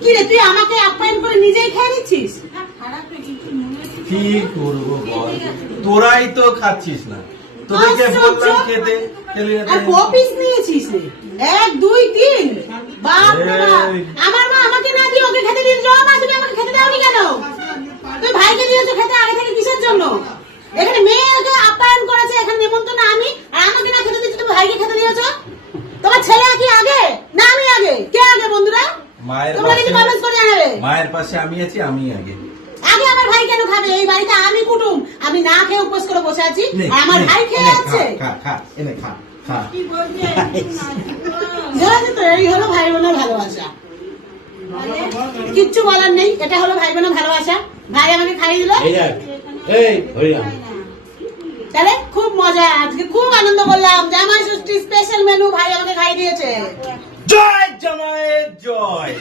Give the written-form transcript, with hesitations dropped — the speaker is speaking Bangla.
কি রে তুই আমাকে আপ্যায়ন করে নিজেই খেয়ে নিচ্ছিস? কি করবো বল, তোরাই তো খাচ্ছিস না, তোদেরকে বললাম খেতে, খেলি না। আর কপিস নিয়েছিস রে? 1 2 3 বাপ রে বাপ। আমার মা আমাকে না দিয়ে ওকে খেতে দিয়েছিল। মা তুমি আমাকে খেতে দাওনি কেন? তুই ভাইকে দিয়েছো খেতে আগে থেকে কিসের জন্য? এখানে মেয়েকে আপ্যায়ন করেছে, এখানে নিমন্ত্রণ আমি, আর আমাকে না খেতে দিচ্ছ, তুমি ভাইকে খেতে দিয়েছো। তোমার ছেলে কি আগে না আমি আগে? কে আগে বন্ধুরা? তোমরা কিছু কমেন্টস করে জানাবে। মায়ের পাশে আমি আছি, আমি আগে। আগে আমার ভাই কেন খাবে? এই বাড়িতে আমি কুটুম, আমি না খেয়ে উপোস করে বসে আছি, আর আমার ভাই খেয়ে যাচ্ছে। তো এই হলো ভাই বোনের ভালোবাসা, কিচ্ছু বলার নেই। এটা হলো ভাই বোনের ভালোবাসা। ভাই আমাকে খাইয়ে দিল, তাহলে খুব মজা, আজকে খুব আনন্দ করলাম। জামাই ষষ্ঠী স্পেশাল মেনু ভাই আমাকে খাইয়ে দিয়েছে। জয় জামাইয়ের জয়।